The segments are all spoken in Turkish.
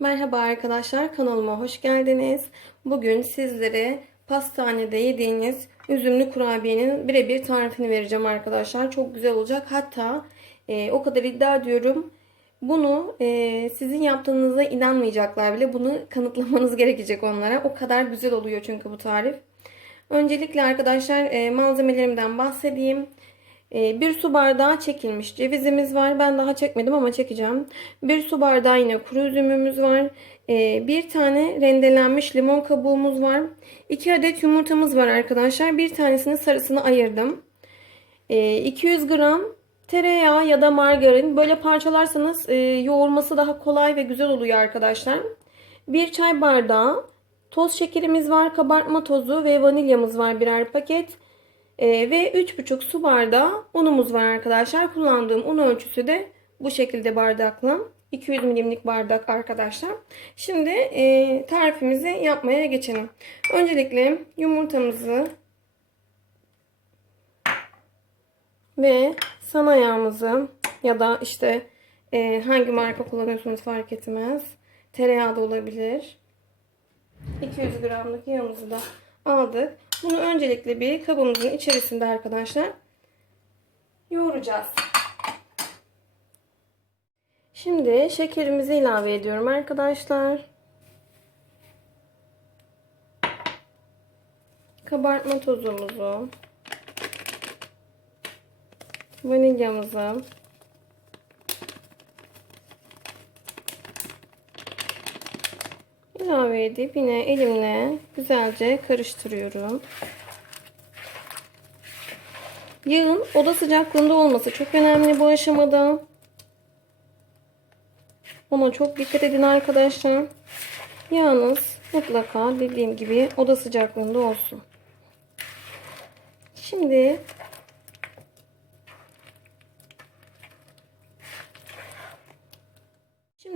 Merhaba arkadaşlar kanalıma hoş geldiniz. Bugün sizlere pastanede yediğiniz üzümlü kurabiyenin birebir tarifini vereceğim arkadaşlar. Çok güzel olacak. Hatta e, o kadar iddia ediyorum. Bunu e, sizin yaptığınıza inanmayacaklar bile. Bunu kanıtlamanız gerekecek onlara. O kadar güzel oluyor çünkü bu tarif. Öncelikle arkadaşlar e, malzemelerimden bahsedeyim. E, bir su bardağı çekilmiş cevizimiz var. Ben daha çekmedim ama çekeceğim. Bir su bardağı yine kuru üzümümüz var. E, bir tane rendelenmiş limon kabuğumuz var. 2 adet yumurtamız var arkadaşlar. Bir tanesini sarısını ayırdım. E, 200 gram tereyağı ya da margarin. Böyle parçalarsanız e, yoğurması daha kolay ve güzel oluyor arkadaşlar. Bir çay bardağı toz şekerimiz var. Kabartma tozu ve vanilyamız var birer paket. Ee, ve 3,5 su bardağı unumuz var arkadaşlar. Kullandığım un ölçüsü de bu şekilde bardakla. 200 milimlik bardak arkadaşlar. Şimdi e, tarifimizi yapmaya geçelim. Öncelikle yumurtamızı ve yağımızı ya da işte e, hangi marka kullanıyorsunuz fark etmez. Tereyağı da olabilir. 200 gramlık yağımızı da aldık. Bunu öncelikle bir kabımızın içerisinde arkadaşlar yoğuracağız. Şimdi şekerimizi ilave ediyorum arkadaşlar. Kabartma tozumuzu, vanilyamızı, ilave edip yine elimle güzelce karıştırıyorum. Yağın oda sıcaklığında olması çok önemli bu aşamada. Ona çok dikkat edin arkadaşlar. Yağınız mutlaka dediğim gibi oda sıcaklığında olsun. Şimdi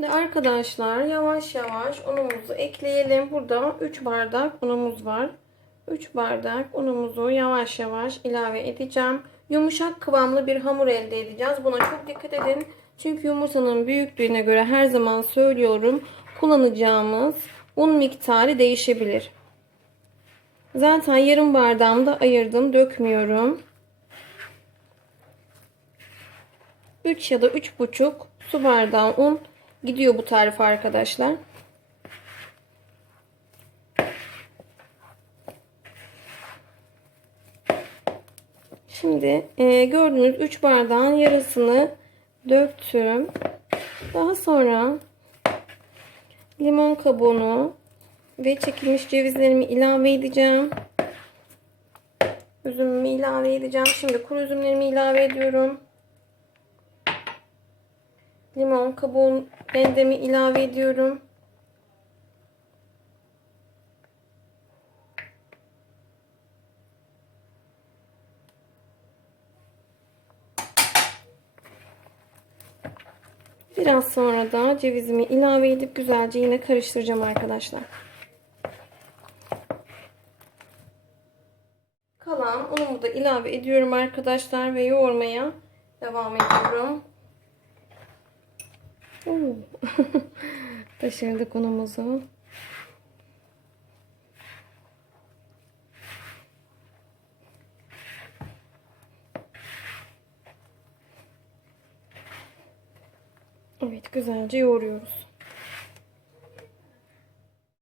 Şimdi arkadaşlar yavaş yavaş unumuzu ekleyelim. Burada 3 bardak unumuz var. 3 bardak unumuzu yavaş yavaş ilave edeceğim. Yumuşak kıvamlı bir hamur elde edeceğiz. Buna çok dikkat edin. Çünkü yumurtanın büyüklüğüne göre her zaman söylüyorum. Kullanacağımız un miktarı değişebilir. Zaten yarım bardağımı da ayırdım. Dökmüyorum. 3 ya da 3,5 su bardağı un gidiyor bu tarif arkadaşlar. Şimdi e, gördüğünüz 3 bardağın yarısını döktüm. Daha sonra limon kabuğunu ve çekilmiş cevizlerimi ilave edeceğim. Üzümümü ilave edeceğim. Şimdi kuru üzümlerimi ilave ediyorum. Limon kabuğun rendemi ilave ediyorum. Biraz sonra da cevizimi ilave edip güzelce yine karıştıracağım arkadaşlar. Kalan unumu da ilave ediyorum arkadaşlar ve yoğurmaya devam ediyorum. Taşırdık unumuzu. Evet güzelce yoğuruyoruz.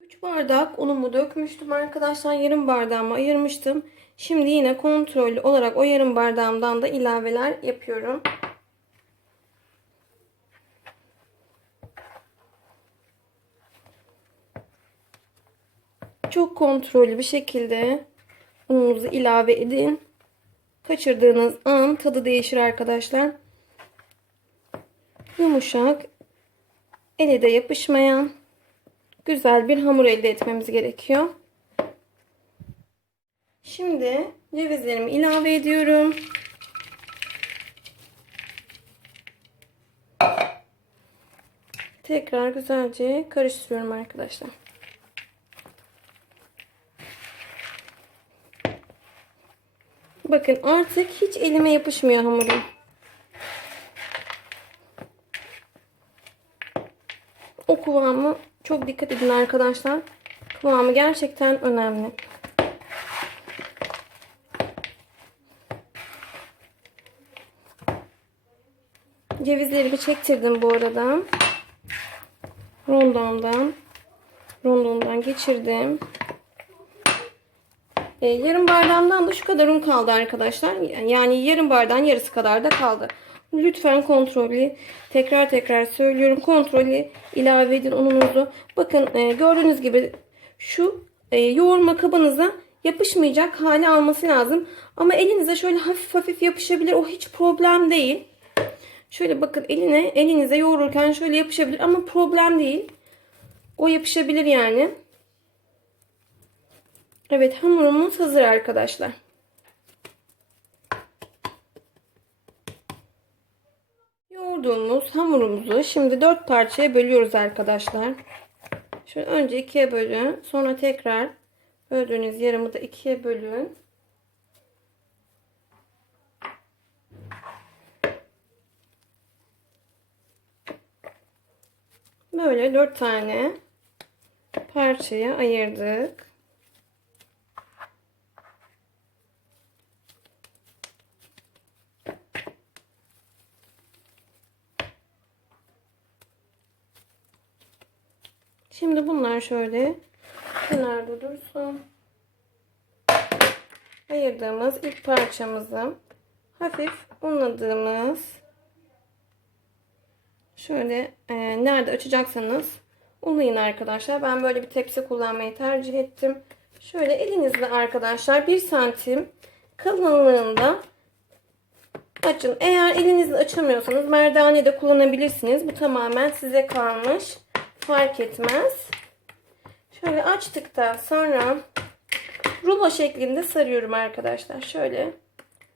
3 bardak unumu dökmüştüm arkadaşlar. Yarım bardağımı ayırmıştım. Şimdi yine kontrollü olarak o yarım bardağımdan da ilaveler yapıyorum. Çok kontrollü bir şekilde ununuzu ilave edin. Kaçırdığınız an tadı değişir arkadaşlar. Yumuşak, ele de yapışmayan güzel bir hamur elde etmemiz gerekiyor. Şimdi cevizlerimi ilave ediyorum. Tekrar güzelce karıştırıyorum arkadaşlar. Bakın artık hiç elime yapışmıyor hamurum. O kıvamı çok dikkat edin arkadaşlar. Kıvamı gerçekten önemli. Cevizlerimi çektirdim bu arada. Rondomdan. Rondondan geçirdim. E, yarım bardağımdan da şu kadar un kaldı arkadaşlar. Yani yarım bardağın yarısı kadar da kaldı. Lütfen kontrollü tekrar tekrar söylüyorum. Kontrollü ilave edin ununuzu. Bakın e, gördüğünüz gibi şu e, yoğurma kabınıza yapışmayacak hale alması lazım. Ama elinize şöyle hafif hafif yapışabilir. O hiç problem değil. Şöyle bakın eline elinize yoğururken şöyle yapışabilir ama problem değil. O yapışabilir yani. Evet hamurumuz hazır arkadaşlar. Yoğurduğumuz hamurumuzu şimdi dört parçaya bölüyoruz arkadaşlar. Şöyle önce ikiye bölün. Sonra tekrar böldüğünüz yarımı da ikiye bölün. Böyle dört tane parçaya ayırdık. Şimdi bunlar şöyle kenarda dursun. Ayırdığımız ilk parçamızı hafif unladığımız şöyle e, nerede açacaksanız unlayın arkadaşlar. Ben böyle bir tepsi kullanmayı tercih ettim. Şöyle elinizle arkadaşlar 1 santim kalınlığında açın. Eğer elinizle açamıyorsanız merdane de kullanabilirsiniz. Bu tamamen size kalmış fark etmez. Şöyle açtıktan sonra rulo şeklinde sarıyorum arkadaşlar. Şöyle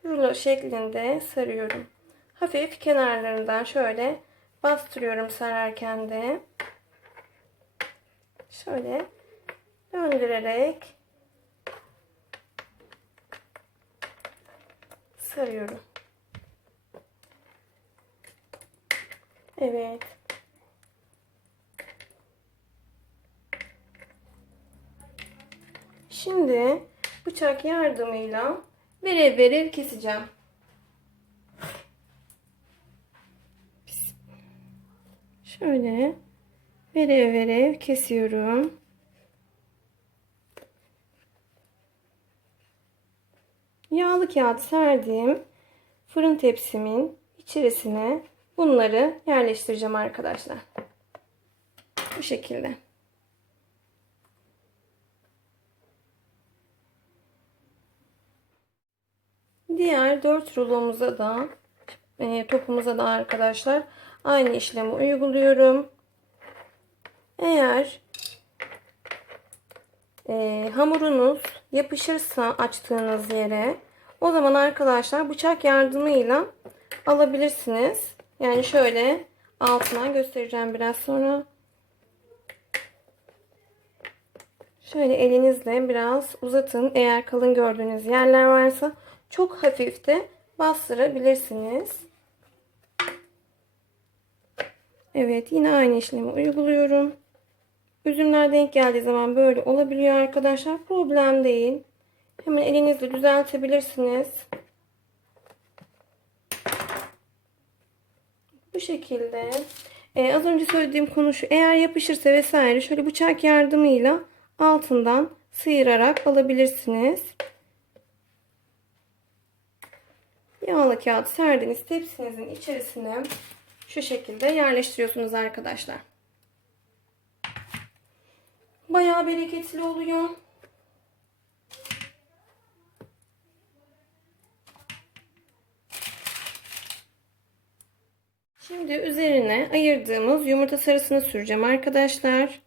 rulo şeklinde sarıyorum. Hafif kenarlarından şöyle bastırıyorum sararken de. Şöyle döndürerek sarıyorum. Evet. Şimdi bıçak yardımıyla verev verev keseceğim. Şöyle verev verev kesiyorum. Yağlı kağıt serdiğim fırın tepsimin içerisine bunları yerleştireceğim arkadaşlar. Bu şekilde. Diğer 4 rulomuza da e, topumuza da arkadaşlar aynı işlemi uyguluyorum. Eğer e, hamurunuz yapışırsa açtığınız yere o zaman arkadaşlar bıçak yardımıyla alabilirsiniz. Yani şöyle altına göstereceğim biraz sonra. Şöyle elinizle biraz uzatın. Eğer kalın gördüğünüz yerler varsa çok hafif de bastırabilirsiniz. Evet yine aynı işlemi uyguluyorum. Üzümler denk geldiği zaman böyle olabiliyor arkadaşlar. Problem değil. Hemen elinizle düzeltebilirsiniz. Bu şekilde. Ee, az önce söylediğim konu şu. Eğer yapışırsa vesaire şöyle bıçak yardımıyla altından sıyırarak alabilirsiniz. Yağlı kağıt serdiğiniz tepsinizin içerisine şu şekilde yerleştiriyorsunuz arkadaşlar. Bayağı bereketli oluyor. Şimdi üzerine ayırdığımız yumurta sarısını süreceğim arkadaşlar.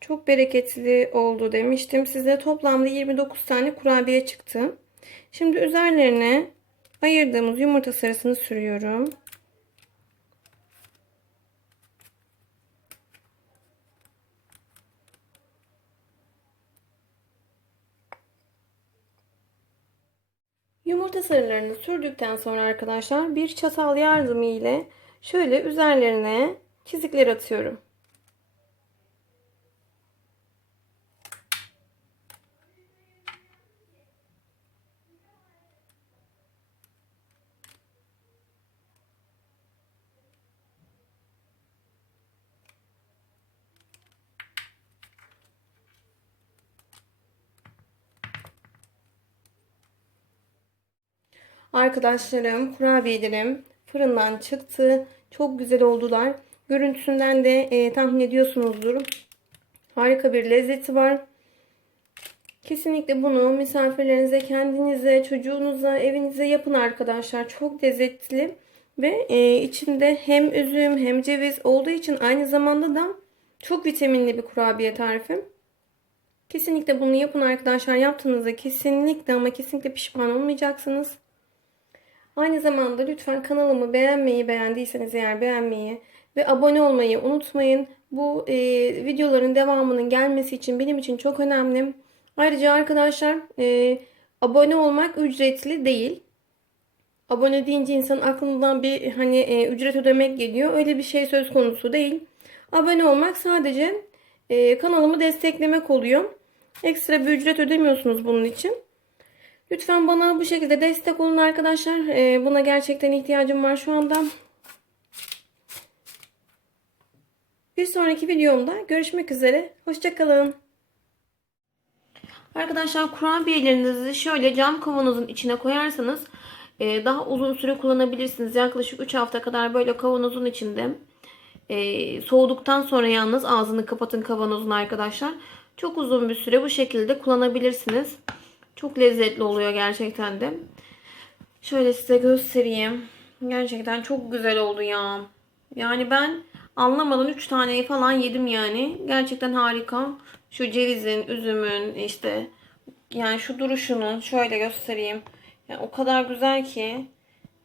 Çok bereketli oldu demiştim size. Toplamda 29 tane kurabiye çıktı. Şimdi üzerlerine ayırdığımız yumurta sarısını sürüyorum. Yumurta sarılarını sürdükten sonra arkadaşlar bir çatal yardımı ile şöyle üzerlerine çizikler atıyorum. Arkadaşlarım, kurabiyelerim fırından çıktı. Çok güzel oldular. Görüntüsünden de e, tahmin ediyorsunuzdur. Harika bir lezzeti var. Kesinlikle bunu misafirlerinize, kendinize, çocuğunuza, evinize yapın arkadaşlar. Çok lezzetli ve e, içinde hem üzüm hem ceviz olduğu için aynı zamanda da çok vitaminli bir kurabiye tarifi. Kesinlikle bunu yapın arkadaşlar. Yaptığınızda kesinlikle ama kesinlikle pişman olmayacaksınız. Aynı zamanda lütfen kanalımı beğenmeyi, beğendiyseniz eğer beğenmeyi ve abone olmayı unutmayın. Bu e, videoların devamının gelmesi için benim için çok önemli. Ayrıca arkadaşlar e, abone olmak ücretli değil. Abone deyince insanın aklından bir hani e, ücret ödemek geliyor. Öyle bir şey söz konusu değil. Abone olmak sadece e, kanalımı desteklemek oluyor. Ekstra bir ücret ödemiyorsunuz bunun için. Lütfen bana bu şekilde destek olun arkadaşlar. E, buna gerçekten ihtiyacım var şu anda. Bir sonraki videomda görüşmek üzere. Hoşçakalın. Arkadaşlar kurabiyelerinizi şöyle cam kavanozun içine koyarsanız e, daha uzun süre kullanabilirsiniz. Yaklaşık 3 hafta kadar böyle kavanozun içinde. E, soğuduktan sonra yalnız ağzını kapatın kavanozun arkadaşlar. Çok uzun bir süre bu şekilde kullanabilirsiniz. Çok lezzetli oluyor gerçekten de. Şöyle size göstereyim. Gerçekten çok güzel oldu ya. Yani ben anlamadan 3 taneyi falan yedim yani. Gerçekten harika. Şu cevizin, üzümün işte yani şu duruşunun şöyle göstereyim. Yani o kadar güzel ki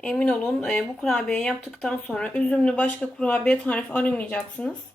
emin olun e, bu kurabiye yaptıktan sonra üzümlü başka kurabiye tarifi aramayacaksınız.